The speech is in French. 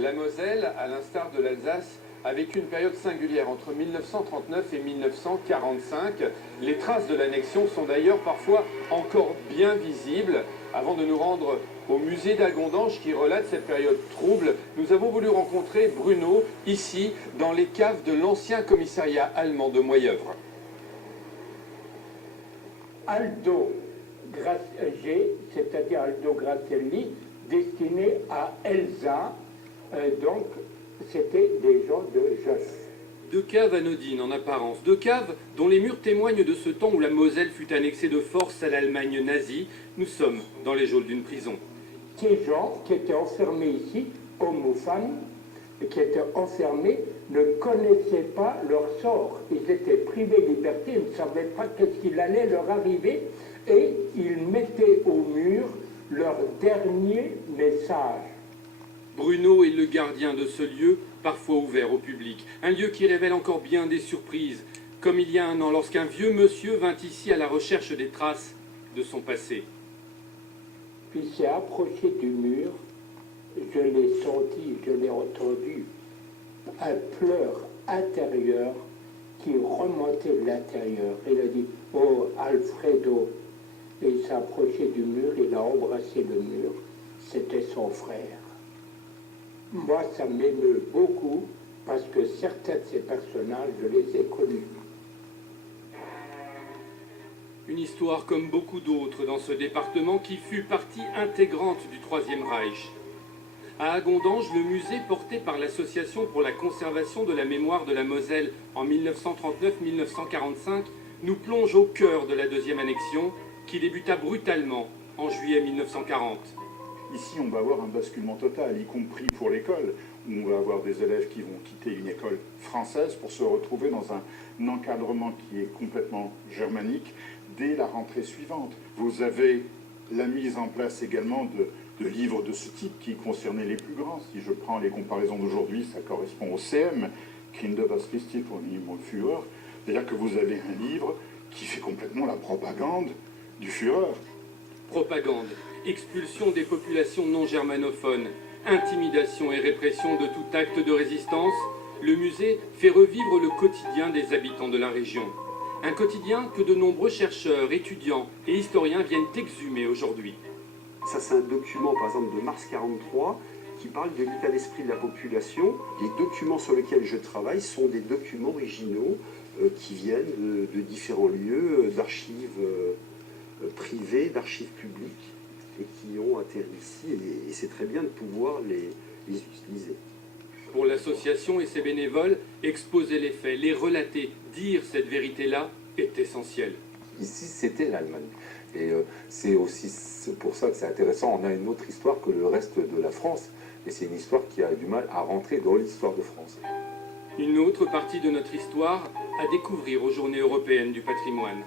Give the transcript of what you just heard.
La Moselle, à l'instar de l'Alsace, a vécu une période singulière entre 1939 et 1945. Les traces de l'annexion sont d'ailleurs parfois encore bien visibles. Avant de nous rendre au musée d'Agondange qui relate cette période trouble, nous avons voulu rencontrer Bruno, ici, dans les caves de l'ancien commissariat allemand de Moyeuvre. Aldo G, c'est-à-dire Aldo Grasselli, destiné à Elsa, donc c'était des gens de Josse. Deux caves anodines en apparence, deux caves dont les murs témoignent de ce temps où la Moselle fut annexée de force à l'Allemagne nazie. Nous sommes dans les geôles d'une prison. Ces gens qui étaient enfermés ici, hommes ou femmes, qui étaient enfermés, ne connaissaient pas leur sort. Ils étaient privés de liberté, ils ne savaient pas qu'est-ce qu'il allait leur arriver, et ils mettaient au mur leur dernier message. Bruno est le gardien de ce lieu, parfois ouvert au public. Un lieu qui révèle encore bien des surprises, comme il y a un an, lorsqu'un vieux monsieur vint ici à la recherche des traces de son passé. Puis il s'est approché du mur, je l'ai senti, je l'ai entendu, un pleur intérieur qui remontait de l'intérieur. Il a dit « Oh, Alfredo !» Et il s'est approché du mur, il a embrassé le mur. C'était son frère. Moi, ça m'émeut beaucoup parce que certains de ces personnages, je les ai connus. Une histoire comme beaucoup d'autres dans ce département qui fut partie intégrante du Troisième Reich. À Agondange, le musée porté par l'Association pour la conservation de la mémoire de la Moselle en 1939-1945 nous plonge au cœur de la deuxième annexion qui débuta brutalement en juillet 1940. Ici, on va avoir un basculement total, y compris pour l'école, où on va avoir des élèves qui vont quitter une école française pour se retrouver dans un encadrement qui est complètement germanique dès la rentrée suivante. Vous avez la mise en place également de livres de ce type qui concernaient les plus grands. Si je prends les comparaisons d'aujourd'hui, ça correspond au CM, Kinder das Christi von dem Führer, c'est-à-dire que vous avez un livre qui fait complètement la propagande du Führer. Propagande, expulsion des populations non germanophones, intimidation et répression de tout acte de résistance, le musée fait revivre le quotidien des habitants de la région. Un quotidien que de nombreux chercheurs, étudiants et historiens viennent exhumer aujourd'hui. Ça, c'est un document, par exemple, de mars 43, qui parle de l'état d'esprit de la population. Les documents sur lesquels je travaille sont des documents originaux qui viennent de différents lieux, d'archives privées, d'archives publiques, et qui ont atterri ici. Et c'est très bien de pouvoir les utiliser. Pour l'association et ses bénévoles, exposer les faits, les relater, dire cette vérité-là est essentiel. Ici, c'était l'Allemagne. Et c'est aussi pour ça que c'est intéressant. On a une autre histoire que le reste de la France. Et c'est une histoire qui a du mal à rentrer dans l'histoire de France. Une autre partie de notre histoire à découvrir aux Journées européennes du patrimoine.